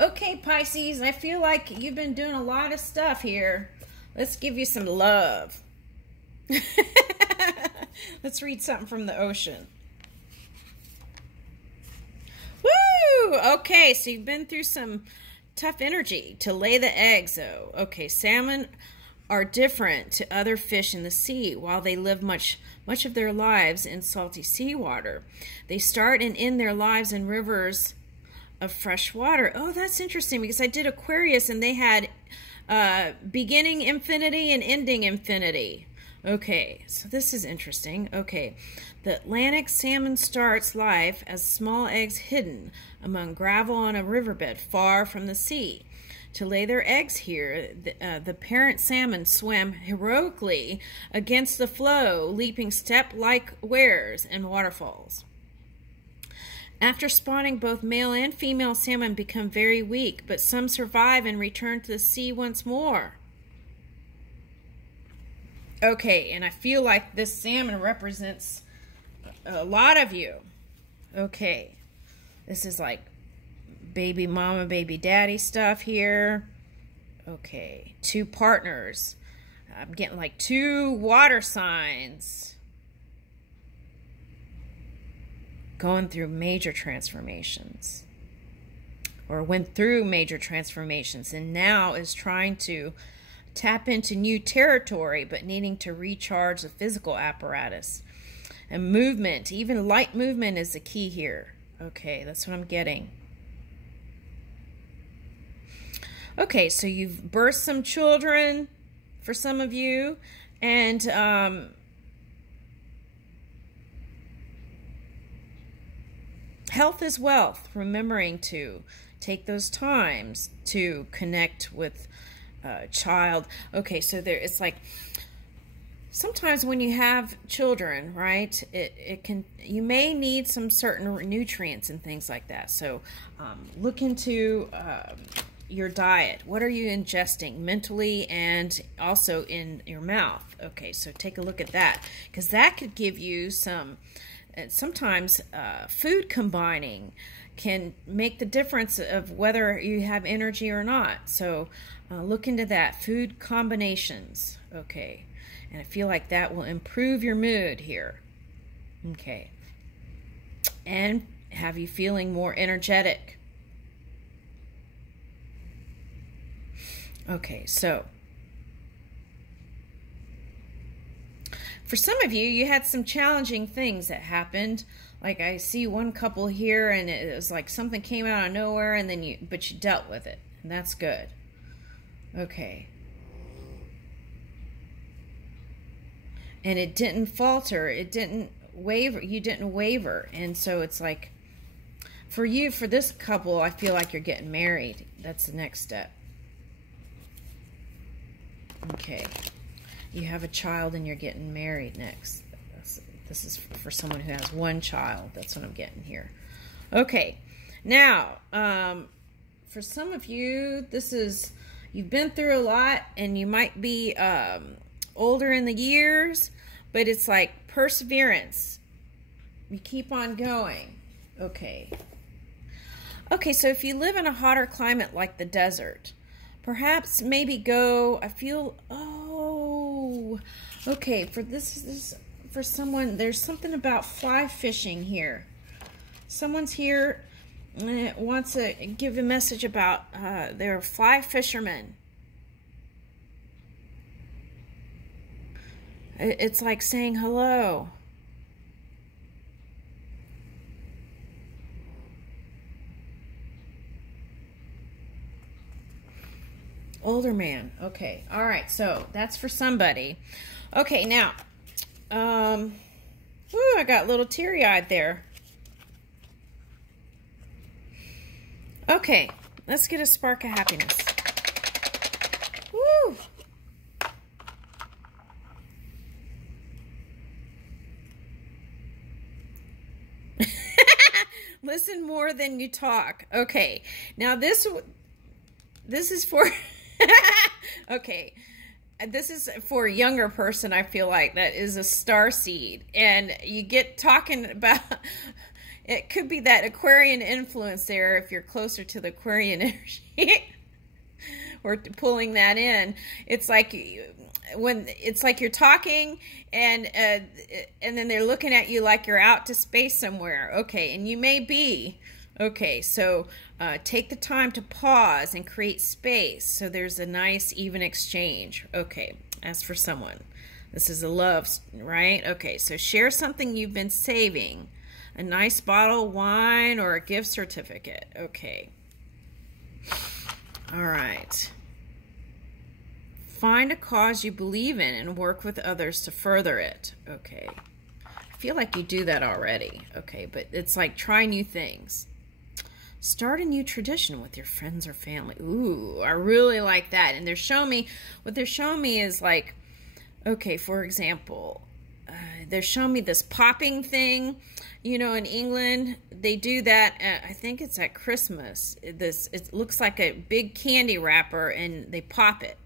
Okay, Pisces, I feel like you've been doing a lot of stuff here. Let's give you some love. Let's read something from the ocean. Woo! Okay, so you've been through some tough energy to lay the eggs, though. Okay, salmon are different to other fish in the sea. While they live much of their lives in salty seawater, they start and end their lives in rivers of fresh water. Oh, that's interesting, because I did Aquarius and they had beginning infinity and ending infinity. Okay, so this is interesting. Okay, the Atlantic salmon starts life as small eggs hidden among gravel on a riverbed far from the sea. To lay their eggs here, the parent salmon swim heroically against the flow, leaping step-like weirs and waterfalls. After spawning, both male and female salmon become very weak, but some survive and return to the sea once more. Okay, and I feel like this salmon represents a lot of you. Okay, this is like baby mama, baby daddy stuff here. Okay, two partners. I'm getting like two water signs. Going through major transformations, or went through major transformations, and now is trying to tap into new territory, but needing to recharge the physical apparatus. And movement, even light movement, is the key here. Okay, that's what I'm getting. Okay, so you've birthed some children for some of you, and health is wealth, remembering to take those times to connect with a child. Okay, so it's like sometimes when you have children, right, you may need some certain nutrients and things like that. So look into your diet. What are you ingesting mentally and also in your mouth? Okay, so take a look at that, because that could give you some. Sometimes food combining can make the difference of whether you have energy or not. So look into that. Food combinations. Okay. And I feel like that will improve your mood here. Okay. And have you feeling more energetic. Okay, so for some of you, you had some challenging things that happened. Like I see one couple here, and it was like something came out of nowhere, and then but you dealt with it, and that's good. Okay. And it didn't falter. It didn't waver. You didn't waver. And so it's like, for you, for this couple, I feel like you're getting married. That's the next step. Okay. You have a child and you're getting married next. This is for someone who has one child. That's what I'm getting here. Okay. Now, for some of you, you've been through a lot, and you might be older in the years, but it's like perseverance. You keep on going. Okay. Okay, so if you live in a hotter climate like the desert, perhaps maybe go, okay, for someone, there's something about fly fishing here. Someone's here wants to give a message about they're fly fishermen. It's like saying hello. Older man. Okay. All right. So that's for somebody. Okay. Now, I got a little teary-eyed there. Okay. Let's get a spark of happiness. Woo! Listen more than you talk. Okay. Now this is for okay. This is for a younger person, I feel like, that is a star seed. And you get talking about it could be that Aquarian influence there if you're closer to the Aquarian energy. Or pulling that in. It's like you're talking and then they're looking at you like you're out to space somewhere. Okay, and you may be. Okay, so take the time to pause and create space so there's a nice even exchange. Okay, as for someone, this is a love, right? Okay, so share something you've been saving, a nice bottle of wine or a gift certificate. Okay. All right. Find a cause you believe in and work with others to further it. Okay. I feel like you do that already. Okay, but it's like try new things. Start a new tradition with your friends or family. Ooh, I really like that. And what they're showing me is like, okay, for example, they're showing me this popping thing. You know, in England, they do that, I think it's at Christmas. It looks like a big candy wrapper, and they pop it.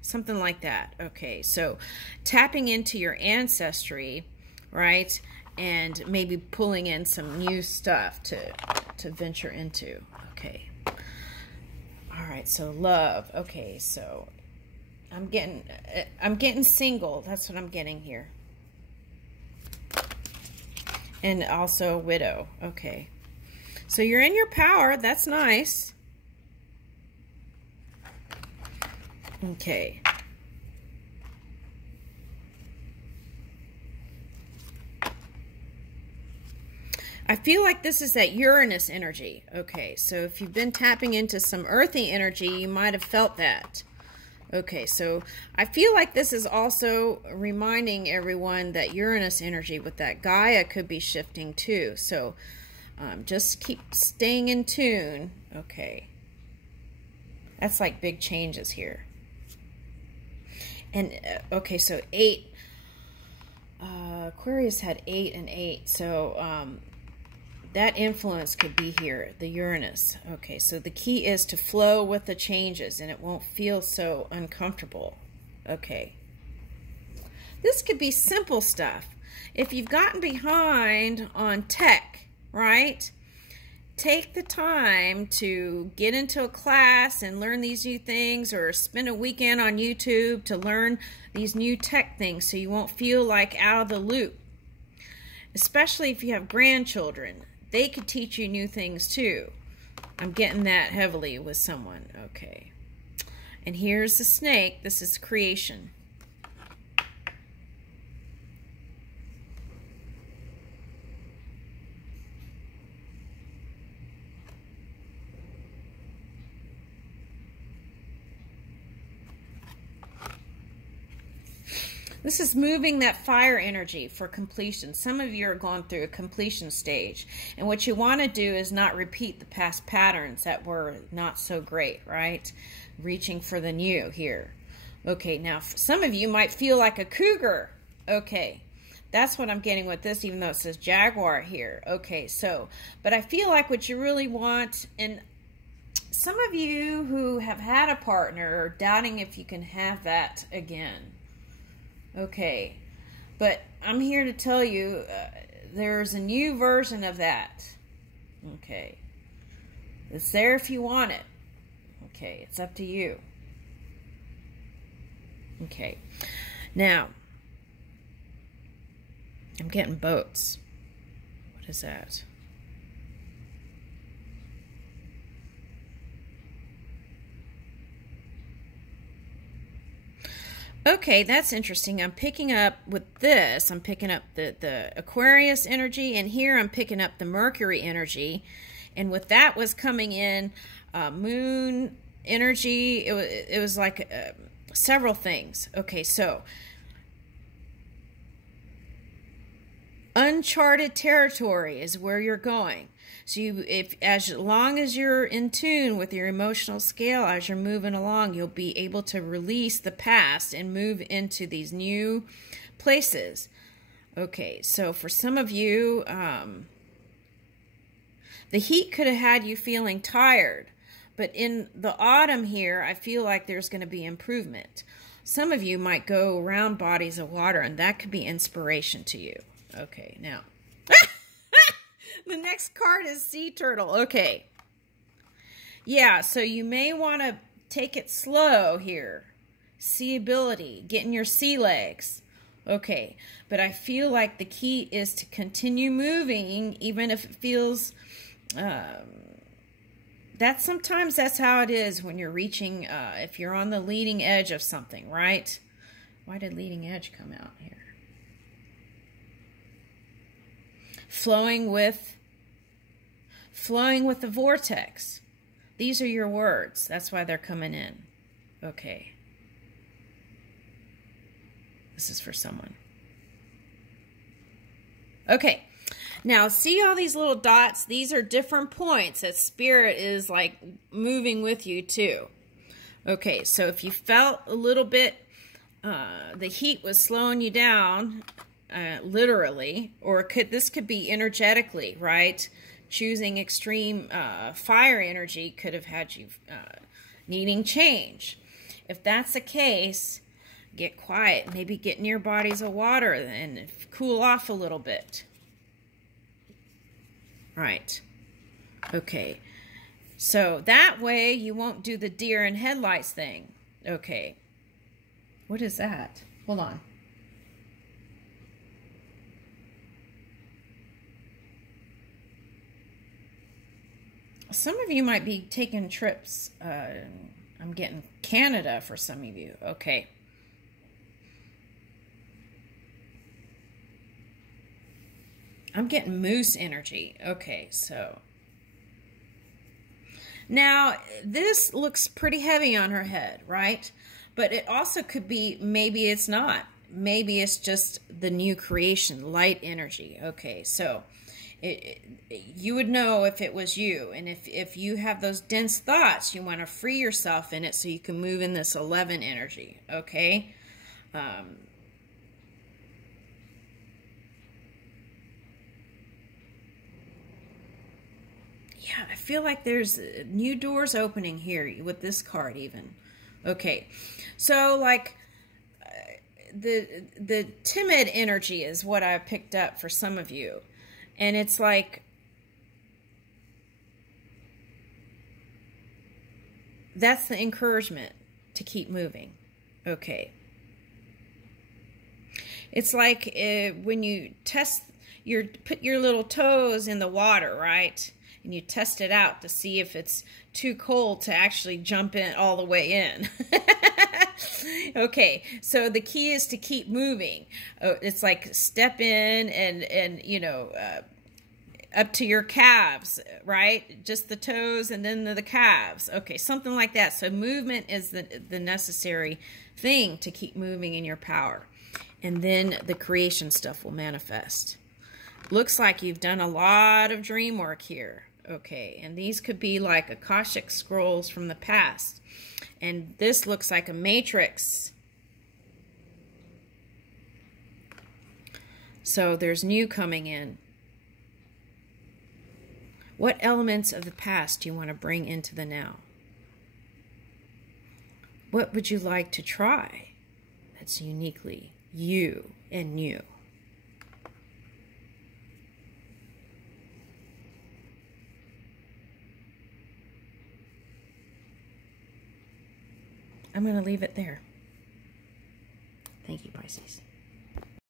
Something like that. Okay, so tapping into your ancestry, right, and maybe pulling in some new stuff to venture into. Okay. All right, so love. Okay, so I'm getting single. That's what I'm getting here. And also widow. Okay. So you're in your power. That's nice. Okay. I feel like this is that Uranus energy. Okay, so if you've been tapping into some earthy energy, you might have felt that. Okay, so I feel like this is also reminding everyone that Uranus energy with that Gaia could be shifting too. So just keep staying in tune. Okay. That's like big changes here. And, okay, so 8. Aquarius had 8 and 8. So that influence could be here, the Uranus. Okay, so the key is to flow with the changes and it won't feel so uncomfortable. Okay. This could be simple stuff. If you've gotten behind on tech, right? Take the time to get into a class and learn these new things, or spend a weekend on YouTube to learn these new tech things so you won't feel like out of the loop. Especially if you have grandchildren. They could teach you new things too. I'm getting that heavily with someone. Okay. And here's the snake. This is creation. This is moving that fire energy for completion. Some of you are going through a completion stage. And what you want to do is not repeat the past patterns that were not so great, right? Reaching for the new here. Okay, now some of you might feel like a cougar. Okay, that's what I'm getting with this, even though it says jaguar here. Okay, so, but I feel like what you really want, and some of you who have had a partner are doubting if you can have that again. Okay, but I'm here to tell you there's a new version of that. Okay, it's there if you want it. Okay, it's up to you. Okay, now I'm getting boats. What is that? Okay, that's interesting. I'm picking up with this, I'm picking up the Aquarius energy, and here I'm picking up the Mercury energy. And with that was coming in moon energy. It was like several things. Okay, so uncharted territory is where you're going. So as long as you're in tune with your emotional scale, as you're moving along, you'll be able to release the past and move into these new places. Okay, so for some of you, the heat could have had you feeling tired. But in the autumn here, I feel like there's going to be improvement. Some of you might go around bodies of water, and that could be inspiration to you. Okay, now. The next card is sea turtle. Okay. Yeah, so you may want to take it slow here. Sea ability, getting your sea legs. Okay, but I feel like the key is to continue moving, even if it feels... sometimes that's how it is when you're reaching, if you're on the leading edge of something, right? Why did leading edge come out here? Flowing with the vortex. These are your words. That's why they're coming in. Okay. This is for someone. Okay. Now, see all these little dots? These are different points that Spirit is like moving with you too. Okay, so if you felt a little bit, the heat was slowing you down, literally, or this could be energetically, right? Choosing extreme fire energy could have had you needing change. If that's the case, get quiet. Maybe get near bodies of water and cool off a little bit. Right. Okay. So that way you won't do the deer in headlights thing. Okay. What is that? Hold on. Some of you might be taking trips. I'm getting Canada for some of you. Okay. I'm getting moose energy. Okay, so. Now, this looks pretty heavy on her head, right? But it also could be, maybe it's not. Maybe it's just the new creation, light energy. Okay, so you would know if it was you. And if you have those dense thoughts, you want to free yourself in it so you can move in this 11 energy, okay? Yeah, I feel like there's new doors opening here with this card even. Okay, so like the timid energy is what I picked up for some of you. And it's like, that's the encouragement to keep moving. Okay. It's like when you put your little toes in the water, right? And you test it out to see if it's too cold to actually jump in all the way in. Okay, so the key is to keep moving. It's like step in and you know, up to your calves, right? Just the toes and then the calves. Okay, something like that. So movement is the necessary thing to keep moving in your power. And then the creation stuff will manifest. Looks like you've done a lot of dream work here. Okay, and these could be like Akashic scrolls from the past. And this looks like a matrix. So there's new coming in. What elements of the past do you want to bring into the now? What would you like to try that's uniquely you and new? I'm going to leave it there. Thank you, Pisces.